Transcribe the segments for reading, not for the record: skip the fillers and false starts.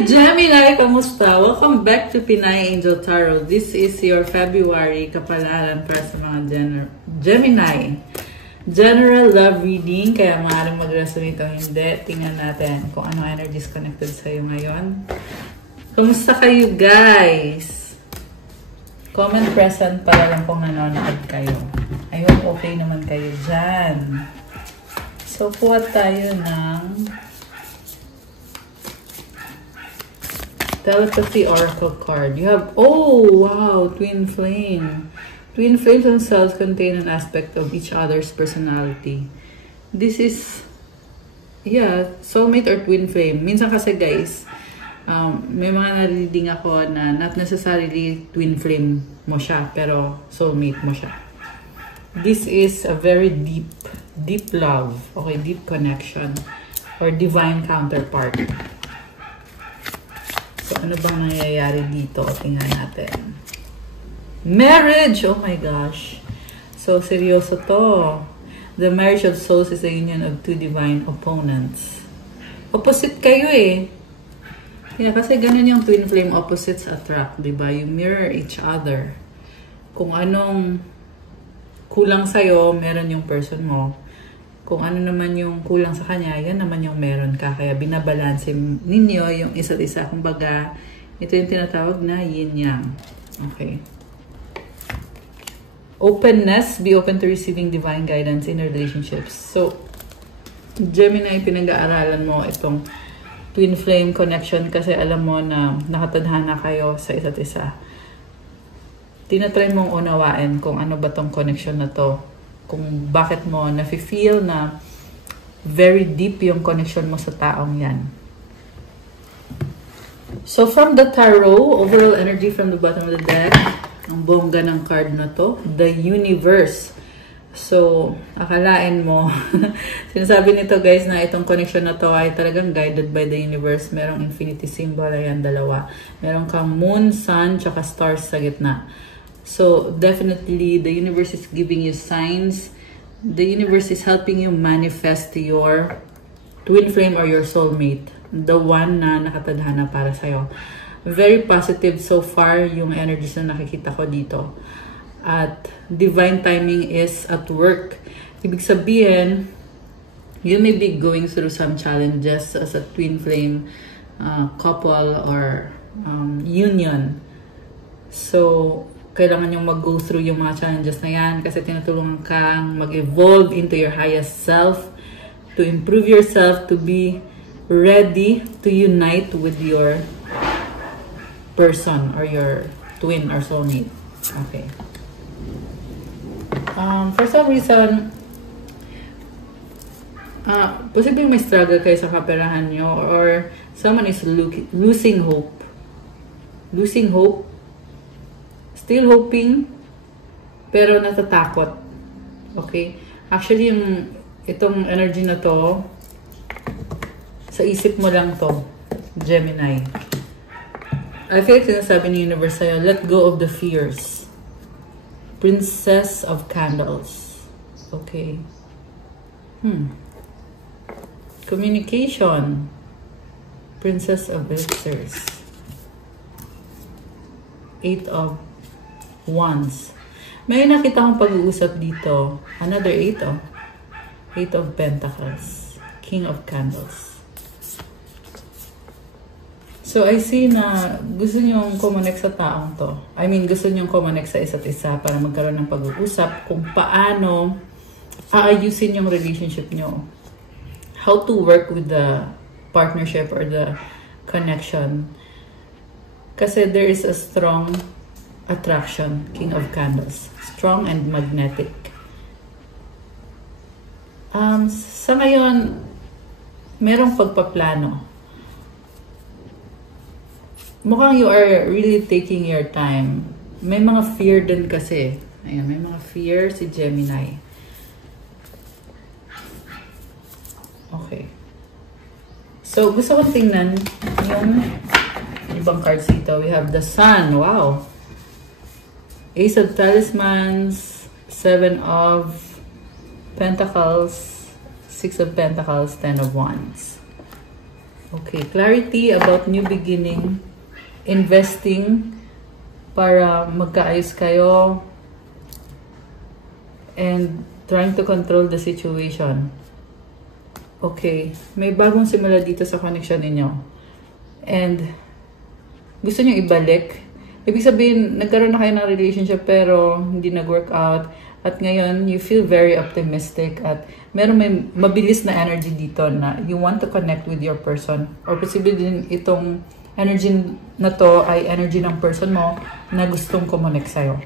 Hi Gemini! Kamusta? Welcome back to Pinay Angel Tarot. This is your February kapalaran para sa mga Gemini. General love reading, kaya maaaring mag-resonate o hindi. Tingnan natin kung ano energies connected sa'yo ngayon. Kamusta kayo guys? Comment present para lang kung nanonood kayo. I hope okay naman kayo dyan. So, kuha tayo ng Telepathy Oracle card. You have, oh wow, Twin Flame. Twin flames themselves contain an aspect of each other's personality. This is, yeah, soulmate or twin flame. Minsan kasi guys, may mga narinig ako na not necessarily twin flame mo siya, pero soulmate mo siya. This is a very deep love, okay, deep connection, or divine counterpart. So, ano bang nangyayari dito? Tingnan natin. Marriage! Oh my gosh. So, seryoso to. The marriage of souls is a union of two divine opponents. Opposite kayo eh. Yeah, kasi ganun yung twin flame, opposites attract, diba? You mirror each other. Kung anong kulang sa'yo, meron yung person mo. Kung ano naman yung kulang sa kanya, yan naman yung meron ka. Kaya binabalanse ninyo yung isa't isa. Kumbaga, ito yung tinatawag na yin-yang. Okay. Openness. Be open to receiving divine guidance in relationships. So, Gemini, pinag-aaralan mo itong twin flame connection kasi alam mo na nakatadhana kayo sa isa't isa. Tinatry mong unawain kung ano ba tong connection na to. Kung bakit mo nafe-feel na very deep yung connection mo sa taong yan. So, from the tarot, overall energy from the bottom of the deck, ang bongga ng card na to, the universe. So, akalain mo, sinasabi nito guys na itong connection na to ay talagang guided by the universe. Merong infinity symbol, ayan, dalawa. Meron kang moon, sun, tsaka stars sa gitna. So, definitely, the universe is giving you signs. The universe is helping you manifest your twin flame or your soulmate. The one na nakatadhana para sa'yo. Very positive so far yung energies na nakikita ko dito. At divine timing is at work. Ibig sabihin, you may be going through some challenges as a twin flame couple or union. So, kailangan yung mag-go through yung mga challenges na yan kasi tinutulungan kang mag-evolve into your highest self, to improve yourself, to be ready to unite with your person or your twin or soulmate. Okay. For some reason, posibleng may struggle kayo sa kaperahan nyo or someone is losing hope. Losing hope. Still hoping, pero natatakot. Okay? Actually, itong energy na to, sa isip mo lang to, Gemini. I feel like sinasabi ng universe sa'yo, let go of the fears. Princess of Candles. Okay. Communication. Princess of Elixirs. Eight of Wands. May nakita akong pag-uusap dito. Another 8 oh. 8 of Pentacles. King of Candles. So, I see na gusto nyong kumonek sa taong to. I mean, gusto nyong kumonek sa isa't isa para magkaroon ng pag-uusap kung paano aayusin yung relationship nyo. How to work with the partnership or the connection. Kasi there is a strong attraction, King of Candles. Strong and magnetic. Sa ngayon, merong pagpaplano. Mukhang you are really taking your time. May mga fear din kasi. Ayan, may mga fear si Gemini. Okay. So, gusto kong tingnan yung ibang cards dito. We have the Sun. Wow. Ace of Talismans, 7 of Pentacles, 6 of Pentacles, 10 of Wands. Okay, clarity about new beginning, investing para magkaayos kayo, and trying to control the situation. Okay, may bagong simula dito sa connection ninyo. And gusto nyo ibalik. Ibig sabihin, nagkaroon na kayo ng relationship pero hindi nag-work out. At ngayon, you feel very optimistic at meron may mabilis na energy dito na you want to connect with your person. Or possibly din itong energy na to ay energy ng person mo na gustong kumonek sa'yo.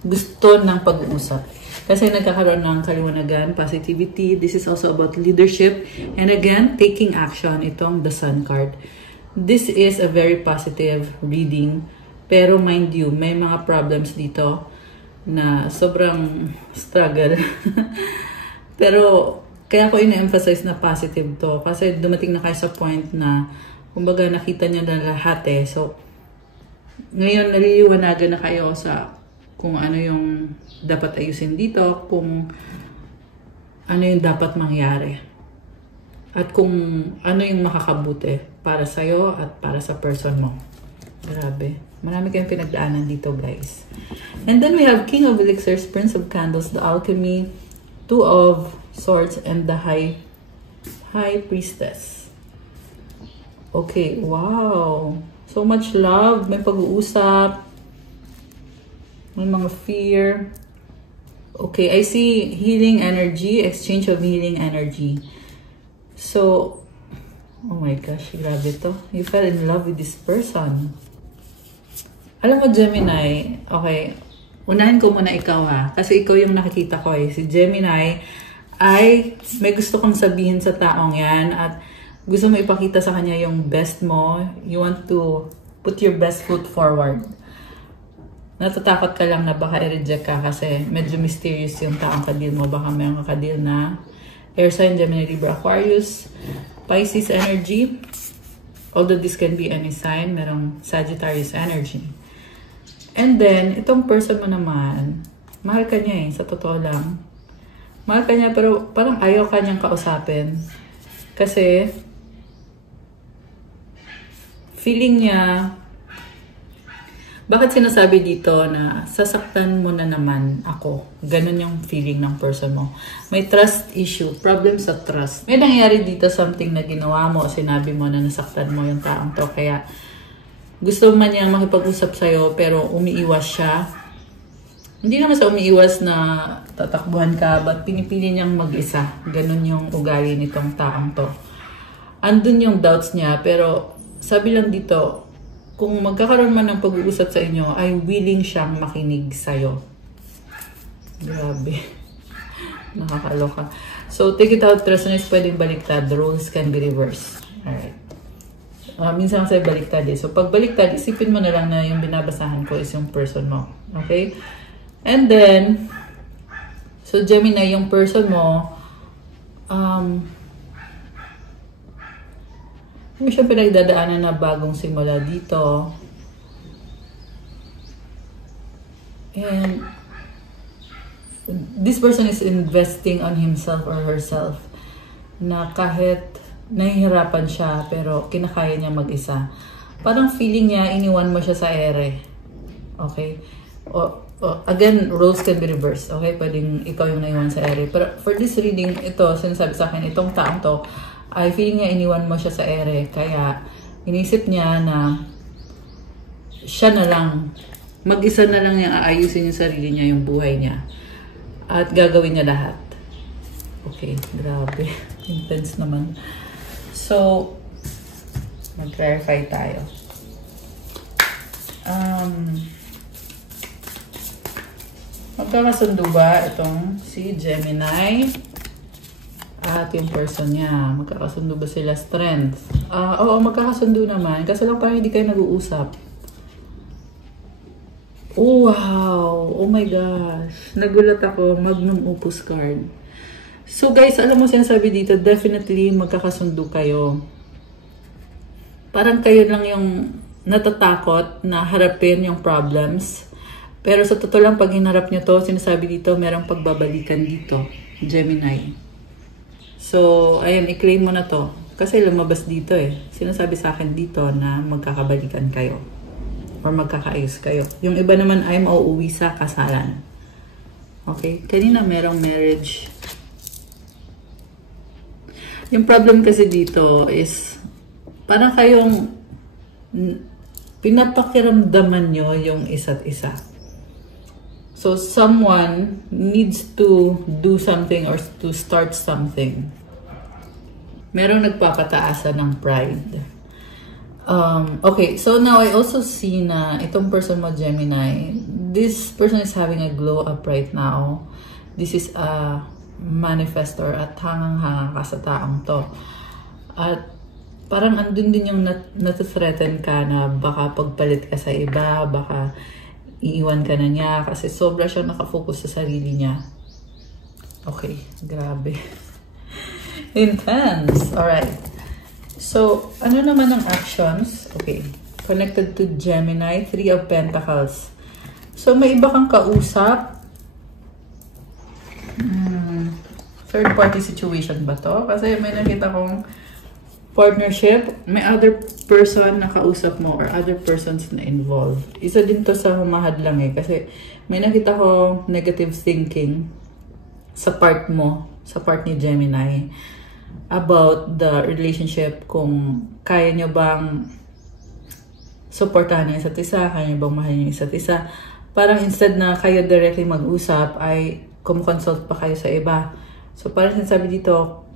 Gusto ng pag-uusap. Kasi nagkakaroon ng kaliwanagan, positivity. This is also about leadership. And again, taking action. Itong the Sun card. This is a very positive reading. Pero mind you, may mga problems dito na sobrang struggle. Pero kaya ko ina-emphasize na positive to. Kasi dumating na kayo sa point na kumbaga nakita niya na lahat eh. So, ngayon naliliwanagan na kayo sa kung ano yung dapat ayusin dito, kung ano yung dapat mangyari. At kung ano yung makakabuti para sa'yo at para sa person mo. Grabe. Marami kayong pinagdaanan dito, guys. And then we have King of Elixirs, Prince of Candles, the Alchemy, Two of Swords, and the High Priestess. Okay, wow. So much love. May pag-uusap. May mga fear. Okay, I see healing energy, exchange of healing energy. So, oh my gosh, grabe to. You fell in love with this person. Alam mo, Gemini, okay, unahin ko muna ikaw ha. Kasi ikaw yung nakikita ko eh. Si Gemini ay may gusto kong sabihin sa taong yan at gusto mo ipakita sa kanya yung best mo. You want to put your best foot forward. Natatakot ka lang na baka i-reject ka kasi medyo mysterious yung taong kadil mo. Baka may kakadil na Air sign, Gemini, Libra, Aquarius, Pisces energy. Although this can be any sign, merong Sagittarius energy. And then, itong person mo naman, mahal ka niya eh, sa totoo lang. Mahal ka niya pero parang ayaw ka niyang kausapin. Kasi, feeling niya, bakit sinasabi dito na sasaktan mo na naman ako? Ganun yung feeling ng person mo. May trust issue, problem sa trust. May nangyari dito something na ginawa mo, sinabi mo na nasaktan mo yung taong to. Kaya gusto man niyang makipag-usap sa'yo pero umiiwas siya. Hindi naman sa umiiwas na tatakbuhan ka, but pinipili niyang mag-isa. Ganun yung ugali nitong taong to. Andun yung doubts niya, pero sabi lang dito, kung magkakaroon man ng pag-uusap sa inyo, ay willing siyang makinig sa'yo. Grabe. Nakakaloka. So, take it out, resonance, pwedeng baliktad. Roles can be reversed. Alright. Minsan kasi baliktad eh. So, pag baliktad, isipin mo na lang na yung binabasahan ko is yung person mo. Okay? And then, so Gemini, yung person mo, may siyang pinagdadaanan na bagong simula dito. And this person is investing on himself or herself na kahit nahihirapan siya pero kinakaya niya mag-isa. Parang feeling niya iniwan mo siya sa ere. Okay? Again, roles can be reversed. Okay? Pwedeng ikaw yung naiwan sa ere. Pero for this reading, ito, sinasabi sa akin, itong taong to, ay feeling niya iniwan mo siya sa ere. Kaya, inisip niya na siya na lang, mag-isa na lang niya aayusin yung sarili niya, yung buhay niya. At gagawin niya lahat. Okay, grabe. Intense naman. So, mag-clarify tayo. Magkakasundo ba itong si Gemini at yung person niya? Magkakasundo ba sila? Strength. Oo, magkakasundo naman. Kasi lang parang hindi kayo nag-uusap. Oh, wow! Oh my gosh! Nagulat ako. Magnum Opus card. So guys, alam mo sinasabi dito, definitely magkakasundo kayo. Parang kayo lang yung natatakot na harapin yung problems. Pero sa totoo lang, pag hinarap nyo to, sinasabi dito, merong pagbabalikan dito. Gemini. So, ayan, i-claim mo na to. Kasi lumabas dito eh. Sinasabi sa akin dito na magkakabalikan kayo. Or magkakaayos kayo. Yung iba naman ay mauuwi sa kasalan. Okay? Kanina merong marriage. Yung problem kasi dito is parang kayong pinapakiramdaman nyo yung isa't isa. So, someone needs to do something or to start something. Merong nagpapataasan ng pride. Okay, so now I also see na itong person mo, Gemini, this person is having a glow up right now. This is a manifestor at hangang-hanga ka sa taong to. At parang andun din yung nat-threaten ka na baka pagpalit ka sa iba, baka iiwan ka na niya kasi sobra siyang nakafocus sa sarili niya. Okay, grabe. Intense. Alright. So, ano naman ang actions? Okay. Connected to Gemini, 3 of Pentacles. So, may iba kang kausap. Third party situation ba to? Kasi may nakita kong partnership. May other person na kausap mo or other persons na involved. Isa din to sa humahadlang eh. Kasi may nakita ko negative thinking sa part mo, sa part ni Gemini, about the relationship, kung kaya nyo bang supportahan yung isa't isa, kaya nyo bang mahalin yung isa't isa. Parang instead na kayo directly mag-usap, ay kumukonsult pa kayo sa iba. So parang sinasabi dito,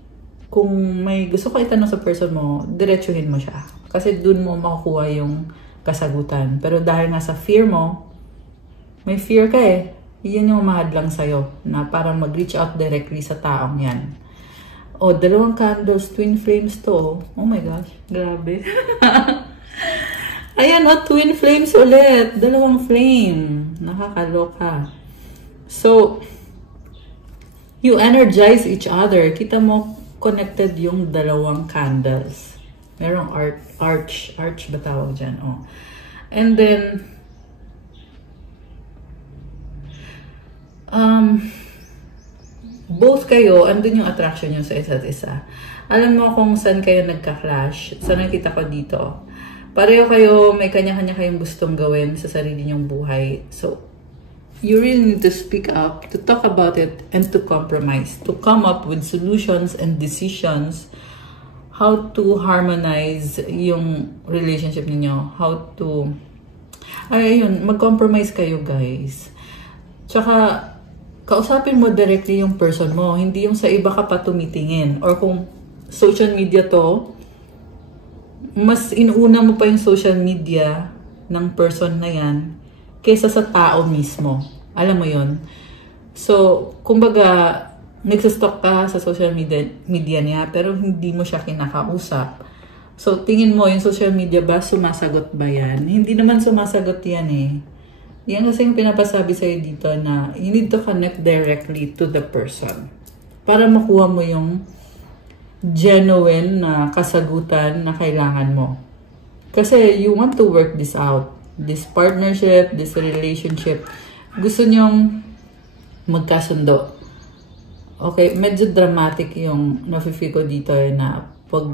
kung may gusto ko itanong sa person mo, diretsuhin mo siya. Kasi dun mo makukuha yung kasagutan. Pero dahil nga sa fear mo, may fear ka eh. Yan yung mahadlang sa'yo na parang mag-reach out directly sa taong yan. Oh, 2 candles, twin flames to. Oh my gosh, grabe. Ayan, oh, twin flames ulit. 2 flame. Nakakaloka. So, you energize each other. Kita mo, connected yung 2 candles. Merong arch ba tawag dyan? Oh. And then, both kayo, andun yung attraction nyo sa isa't isa. Alam mo kung saan kayo nagka-clash. Saan nakita ko dito. Pareho kayo, may kanya-kanya kayong gustong gawin sa sarili nyong buhay. So, you really need to speak up, to talk about it, and to compromise. To come up with solutions and decisions. How to harmonize yung relationship ninyo. How to... ayun, mag-compromise kayo, guys. Tsaka, kausapin mo directly yung person mo. Hindi yung sa iba ka pa tumitingin. Or kung social media to, mas inuuna mo pa yung social media ng person na yan kaysa sa tao mismo. Alam mo yon. So, kumbaga, nagsastalk ka sa social media niya pero hindi mo siya kinakausap. So, tingin mo yung social media ba, sumasagot ba yan? Hindi naman sumasagot yan eh. Yan kasi yung pinapasabi sa'yo dito na you need to connect directly to the person para makuha mo yung genuine na kasagutan na kailangan mo. Kasi you want to work this out. This partnership, this relationship. Gusto nyong magkasundo. Okay, medyo dramatic yung nafe-feel ko dito na pag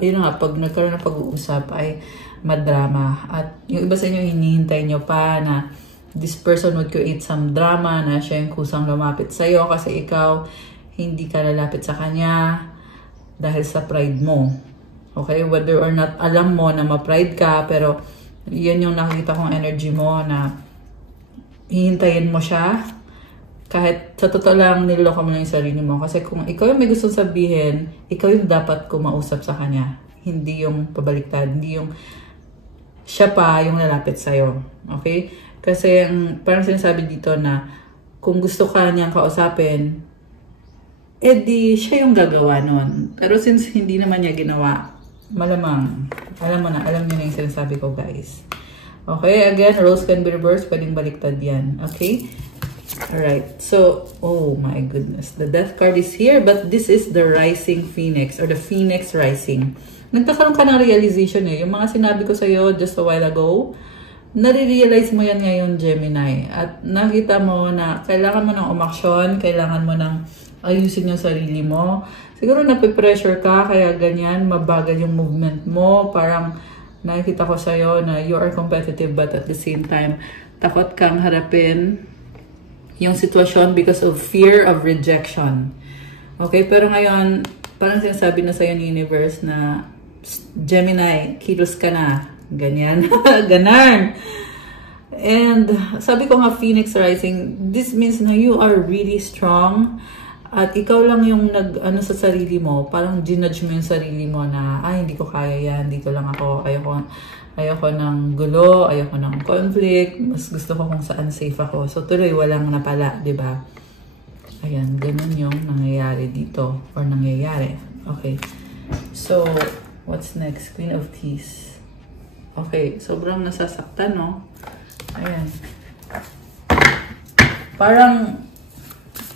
nagkaroon ng pag-uusap ay madrama. At yung iba sa inyo hinihintay nyo pa na this person would create some drama na siya yung kusang lumapit sa'yo kasi ikaw hindi ka lalapit sa kanya dahil sa pride mo. Okay? Whether or not alam mo na ma-pride ka, pero yan yung nakikita kong energy mo na hihintayin mo siya kahit sa totoo lang niloloko mo lang yung sarili mo. Kasi kung ikaw yung may gustong sabihin, ikaw yung dapat kumausap sa kanya. Hindi yung pabaliktad. Hindi yung siya pa yung lalapit sa'yo. Okay? Kasi parang sinasabi dito na kung gusto ka niyang kausapin, di siya yung gagawa nun. Pero since hindi naman niya ginawa, malamang, alam niyo na yung sinasabi ko, guys. Okay, again, roles can be reversed, pwedeng baliktad yan. Okay? Alright, so, oh my goodness. The Death card is here, but this is the Rising Phoenix, or the Phoenix Rising. Nagkakaroon ka ng realization eh. Yung mga sinabi ko sa'yo just a while ago, nare-realize mo yan ngayon, Gemini. At nakita mo na kailangan mo ng umaksyon, kailangan mo ng ayusin yung sarili mo. Siguro nape-pressure ka, kaya ganyan, mabagal yung movement mo. Parang nakikita ko sa'yo na you are competitive but at the same time, takot kang harapin yung sitwasyon because of fear of rejection. Okay, pero ngayon, parang sinasabi na sa'yo ni universe na Gemini, kilos ka na. Ganyan. Ganon. And sabi ko nga, Phoenix Rising, this means na you are really strong. At ikaw lang yung nag-ano sa sarili mo, parang ginudge mo yung sarili mo na, ay, hindi ko kaya yan, dito lang ako, ayoko ng gulo, ayoko ng conflict, mas gusto ko kung saan safe ako. So, tuloy, walang napala, di ba? Ayan, ganun yung nangyayari dito, or nangyayari. Okay. So, what's next? Queen of Keys. Okay, sobrang nasasaktan, no? Ayan. Parang,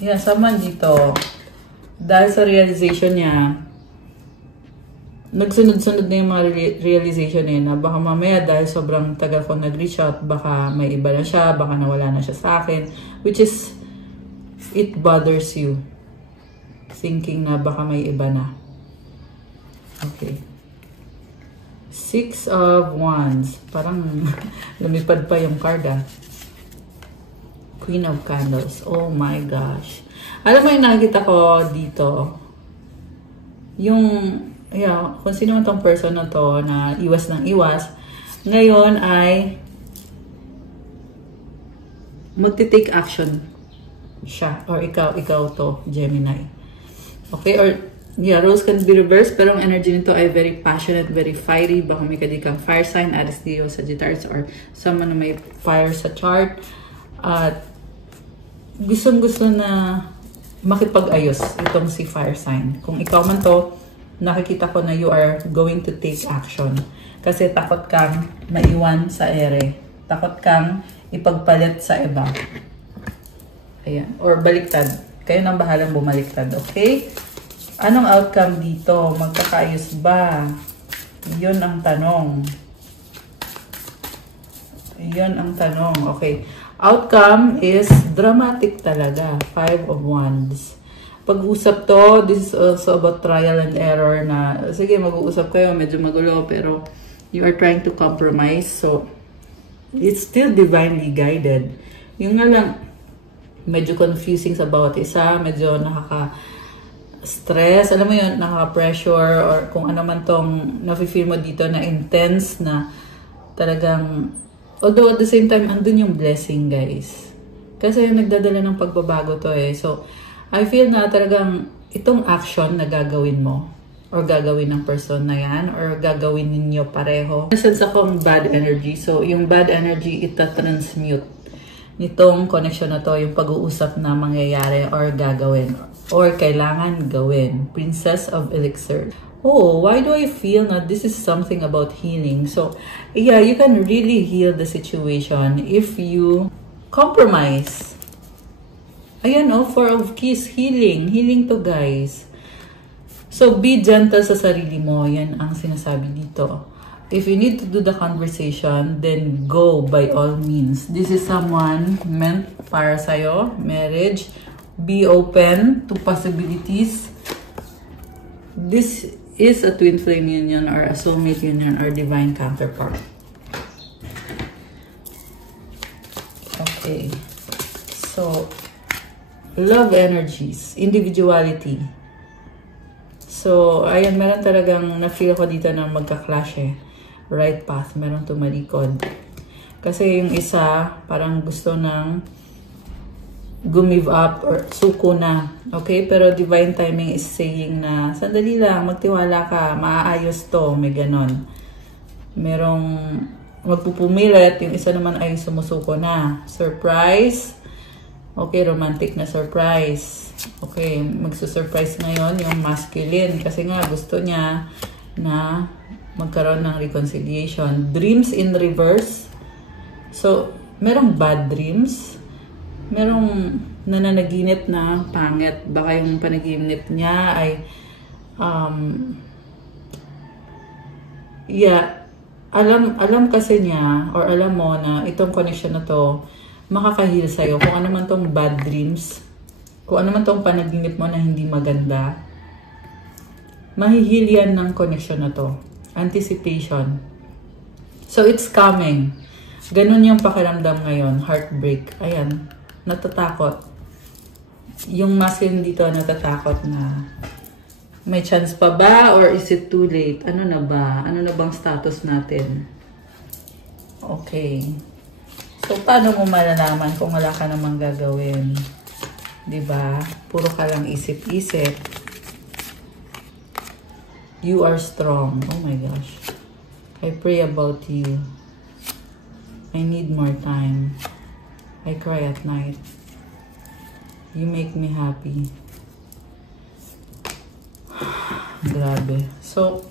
yan, someone dito, dahil sa realization niya, nagsunod-sunod na yung mga realization niya na baka mamaya dahil sobrang tagal ko nag-reach out, baka may iba na siya, baka nawala na siya sa akin, which is, it bothers you. Thinking na baka may iba na. Okay. 6 of Wands. Parang lumipad pa yung card, ah. Queen of Candles. Oh my gosh. Alam mo yung nakikita ko dito, yung, yeah, kung sino man tong person na to na iwas ng iwas, ngayon ay magti-take action siya. Or ikaw to, Gemini. Okay? Or, yeah, roles can be reversed, pero ang energy nito ay very passionate, very fiery. Baka may kadikang fire sign, Aries, Leo, Sagittarius, or someone na may fire sa chart. At gustong-gusto na makipag-ayos itong si fire sign. Kung ikaw man to, nakikita ko na you are going to take action. Kasi takot kang maiwan sa ere. Takot kang ipagpalit sa iba. Ayan. Or baliktad. Kayo nang bahalang bumaliktad. Okay? Anong outcome dito? Magkakaayos ba? Yun ang tanong. Yun ang tanong. Okay. Outcome is dramatic talaga. 5 of Wands. Pag-usap to, this is also about trial and error na, sige, mag-uusap kayo, medyo magulo, pero you are trying to compromise. So, it's still divinely guided. Yung nga lang, medyo confusing sa bawat isa, medyo nakaka-stress, alam mo yun, nakaka-pressure, or kung ano man tong nafe-feel mo dito na intense, na talagang, although at the same time, andun yung blessing, guys. Kasi nagdadala ng pagbabago to eh. So, I feel na talagang itong action na gagawin mo, or gagawin ng person na yan, or gagawin ninyo pareho. Sense akong bad energy. So, yung bad energy, ita-transmute nitong connection na to, yung pag-uusap na mangyayari or gagawin, or kailangan gawin. Princess of Elixir. Oh, why do I feel that this is something about healing? So, yeah, you can really heal the situation if you compromise. Ayan, oh, 4 of Keys, healing. Healing to, guys. So, be gentle sa sarili mo. Yan ang sinasabi dito. If you need to do the conversation, then go by all means. This is someone meant para sa'yo, marriage. Be open to possibilities. This is a twin flame union or a soulmate union or divine counterpart. Okay. So, love energies, individuality. So, ayan, meron talagang na-feel ko dito na magka-clash eh. Right path, meron tumalikod. Kasi yung isa, parang gusto nang gumive up or suko na. Okay? Pero divine timing is saying na, sandali lang, magtiwala ka, maaayos to, may ganon. Merong magpupumilit, yung isa naman ay sumusuko na. Surprise. Okay, romantic na surprise. Okay, magsusurprise ngayon yung masculine kasi nga gusto niya na magkaroon ng reconciliation. Dreams in reverse. So, merong bad dreams. Merong nananaginip na pangit. Baka yung panaginip niya ay yeah, alam kasi niya or alam mo na itong connection na to makakahil sa'yo. Kung ano man tong bad dreams, kung ano man tong panaginip mo na hindi maganda, mahihil yan ng connection na to. Anticipation. So, it's coming. Ganun yung pakiramdam ngayon. Heartbreak. Ayan. Natatakot. Yung muscle dito natatakot na may chance pa ba or is it too late? Ano na ba? Ano na bang status natin? Okay. So, paano mo malalaman kung wala ka namang gagawin? Diba? Puro ka lang isip-isip. You are strong. Oh my gosh. I pray about you. I need more time. I cry at night. You make me happy. Grabe. So,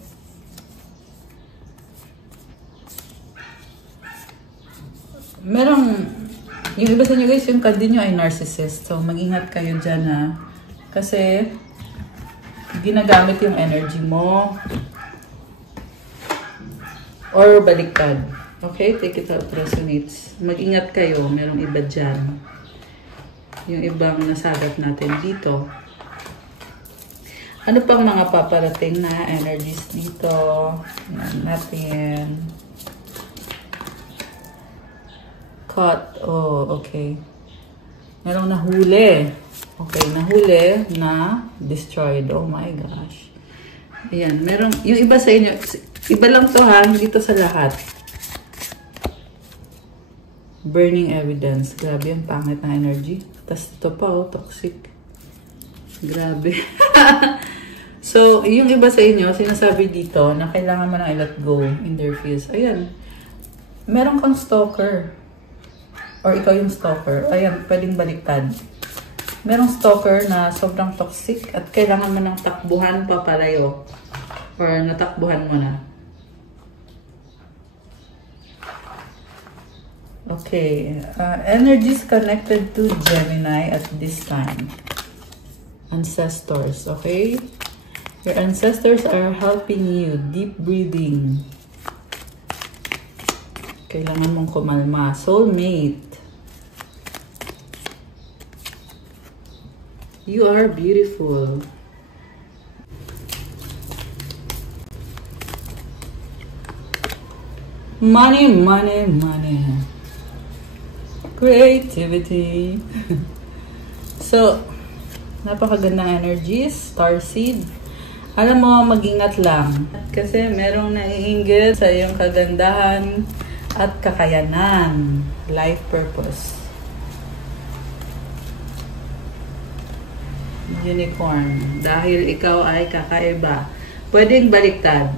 yung iba sa inyo guys, yung card nyo ay narcissist. So, mag-ingat kayo dyan ha. Kasi, ginagamit yung energy mo. Or baliktad. Okay? Take it out, resonates. Mag-ingat kayo. Merong iba dyan. Yung ibang nasagat natin dito. Ano pang mga paparating na energies dito? Yan natin. Cut. Oh, okay. Merong nahuli. Okay, nahuli na destroyed. Oh my gosh. Ayan, merong, yung iba sa inyo, iba lang to ha, hindi to sa lahat. Burning evidence. Grabe, ang pangit na energy. Tapos ito pa, oh, toxic. Grabe. So, yung iba sa inyo, sinasabi dito na kailangan mo nang i-let go in their feels. Ayan. Meron kang stalker. Or ikaw yung stalker. Ayan, pwedeng baliktad. Merong stalker na sobrang toxic at kailangan mo nang takbuhan papalayo. Or natakbuhan mo na. Okay. Energies connected to Gemini at this time. Ancestors, okay? Your ancestors are helping you. Deep breathing. Kailangan mong kumalma. Soulmate. You are beautiful. Money, money, money. Creativity. So, napakagandang energies. Starseed. Alam mo, mag-ingat lang. Kasi merong naiinggit sa iyong kagandahan at kakayanan. Life purpose. Unicorn. Dahil ikaw ay kakaiba. Pwedeng baliktad.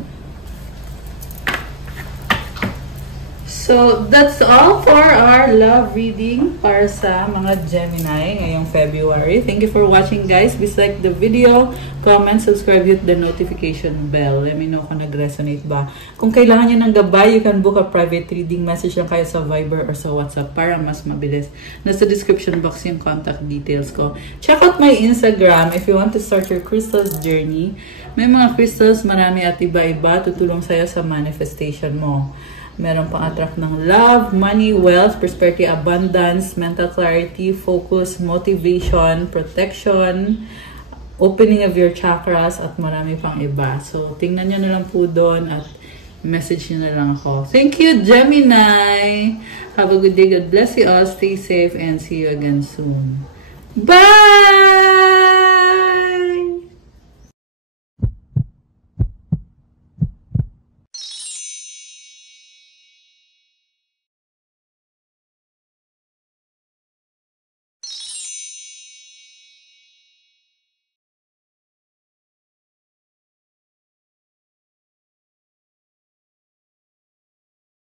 So, that's all for our love reading para sa mga Gemini ngayong February. Thank you for watching, guys. Please like the video, comment, subscribe, hit the notification bell. Let me know kung nag-resonate ba. Kung kailangan nyo ng gabay, you can book a private reading. Message lang kayo sa Viber or sa WhatsApp para mas mabilis. Nasa description box yung contact details ko. Check out my Instagram if you want to start your crystals journey. May mga crystals, marami at iba-iba. Tutulong sa'yo sa manifestation mo. Meron pang attract ng love, money, wealth, prosperity, abundance, mental clarity, focus, motivation, protection, opening of your chakras, at marami pang iba. So, tingnan nyo na lang po doon at message nyo na lang ako. Thank you, Gemini! Have a good day. God bless you all. Stay safe and see you again soon. Bye!